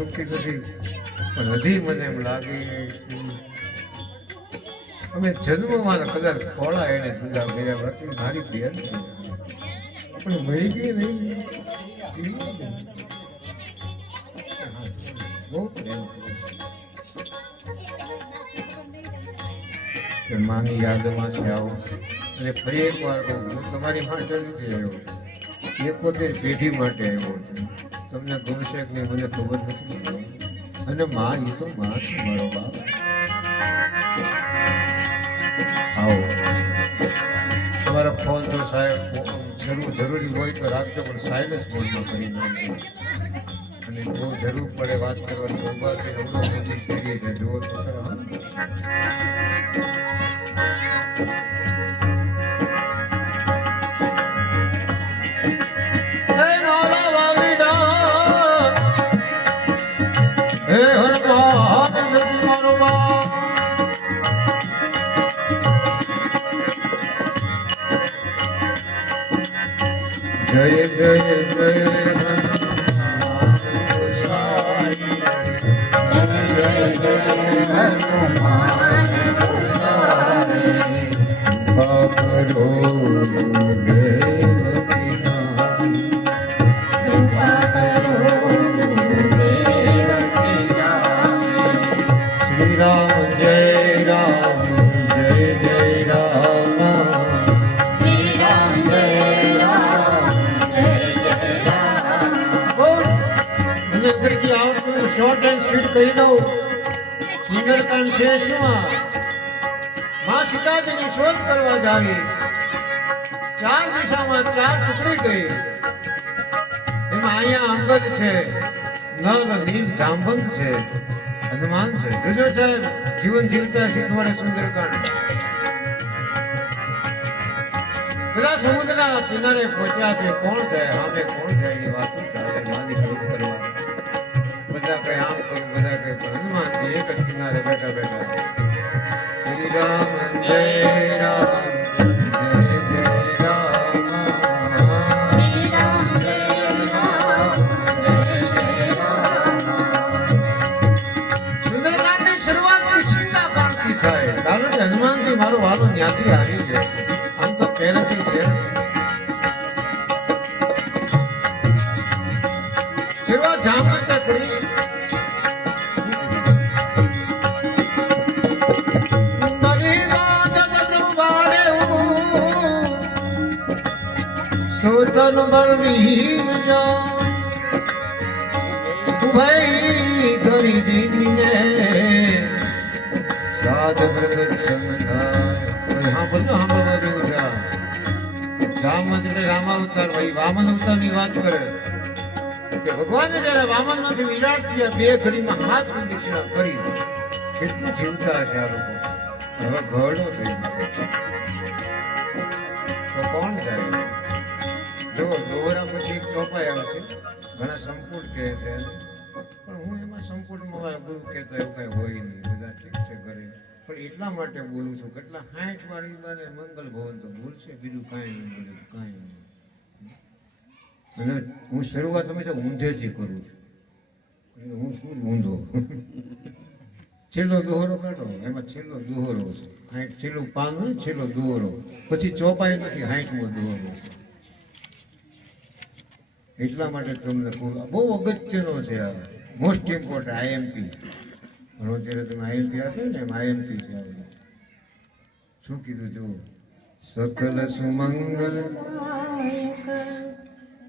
શક્તિ નથી, પણ હજી મને એમ લાગે અમે જન્મમાં કદાચ ખોળા એને જુદા કર્યા બાકી મારી બેન છે પણ મળી ગઈ નહીં. બહુ પ્રેમ કરું માની યાદમાં છે આવો. અને ફરી એક વાર કહું, હું તમારી માટે નથી આવ્યો, 71 પેઢી માટે આવ્યો છું. તમને ગમશે કે નહીં મને ખબર નથી, અને માં એ તો માં છે મારો બાપ. આવો તમારા ફોન તો સાહેબ જરૂરી હોય તો રાખજો, પણ સાયલેન્સ મોડમાં કરી નાખજો. અને જો જરૂર પડે વાત કરવાની ઉભા થઈને અવડો મોટી શેરી છે જુઓ તો ખરા. જય જય જય શોર્ટ એન્ડ સ્વીટ કહી દઉં. સુંદરકાંડ છે શું? માં સીતાજીની શોધ કરવા જાવી, 4 દિશામાં 4 ટુકડી ગઈ. એમાં અહીંયા અંગદ છે, નલ નીલ જાંબંગ છે, હનુમાન છે. જોજો સાહેબ જીવન જીવતા શીખવાડે સુંદરકાંડ. બધા સમુદ્રના કિનારે પહોંચ્યા છે. કોણ જાય સામે કોણ જાય એની વાતો ચાલે. માની શોધ કરવા બધા કઈ આમ કરું, બધા કઈ હનુમાનજી એક જ કિનારે બેઠા બેઠા. શ્રી રામ જય રામ જય જય રામ. સુંદરકાંડની શરૂઆત સીતાકાંડથી થાય, કારણ કે હનુમાનજી મારો વાલો ન્યાથી આવી જાય. આમ તો પહેલેથી છે. શરૂઆત જામનગર કરી. સોતન બરવીર જા ભાઈ ગરી દીને સાધ પ્રગટ સમજાય. હા બોલો સાંભળવા જેવું છે. રામ એટલે રામાવતાર ભાઈ વામન અવતારની વાત કરે કે ભગવાને જયારે વામન માંથી વિરાટ થયા 2 ઘડીમાં હાથ પ્રદક્ષિણા કરી. કેટલું જીવતા છે આ લોકો. હવે ઘરડો થઈ તો કોણ જાય? જો દોરા પછી એક ચોપાઈ આવે છે, ઘણા સંપૂર્ણ કહે છે, પણ હું એમાં સંપૂર્ણમાં મારા ગુરુ કહેતા એવું કઈ હોય નહીં. બધા ઠીક છે ઘરે, પણ એટલા માટે બોલું છું કેટલા 60 વાળી બાદ મંગલ ભવન તો ભૂલશે, બીજું કાંઈ નહીં બોલે, કાંઈ નહીં. અને હું શરૂઆત હંમેશા ઊંધેથી કરું છું. હું શું ઊંધો છેલ્લો દોહરો કાઢો, એમાં છેલ્લો દોહરો છે. 60 છેલ્લું પાન હોય, છેલ્લો દોહરો, પછી ચોપાઈ નથી, 60મો દોહરો છે. એટલા માટે તમને બહુ અગત્યનો છે આ, મોસ્ટ ઇમ્પોર્ટન્ટ આઈએમપી. ઘણો ત્યારે તમે આઈએમપી આપે ને એમ આઈએમપી છે આ. શું કીધું જુઓ, સકલ સુમંગલ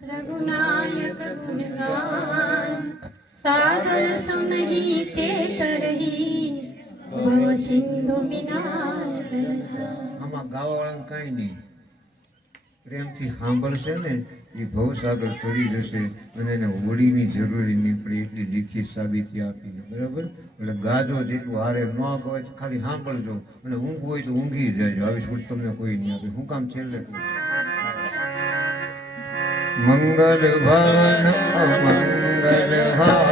રઘુનાયક ગુણગાન સાગર સુનહી તે તરહી ભવ સિંધુ વિનાશન. આમાં ગાવાવાળાને કાંઈ નહીં, પ્રેમથી સાંભળશે ને એ ભવસાગર તરી જશે અને એને હોડીની જરૂરી નહીં પડે એટલી લીખી સાબિતી આપીને. બરાબર? એટલે ગાજો જેટલું હારે ન ગવાય ખાલી સાંભળજો, અને ઊંઘ હોય તો ઊંઘી જાય. આવી છૂટ તમને કોઈ નહીં આપે. હું કામ છેલ્લે મંગલ ભવન અમંગલ હા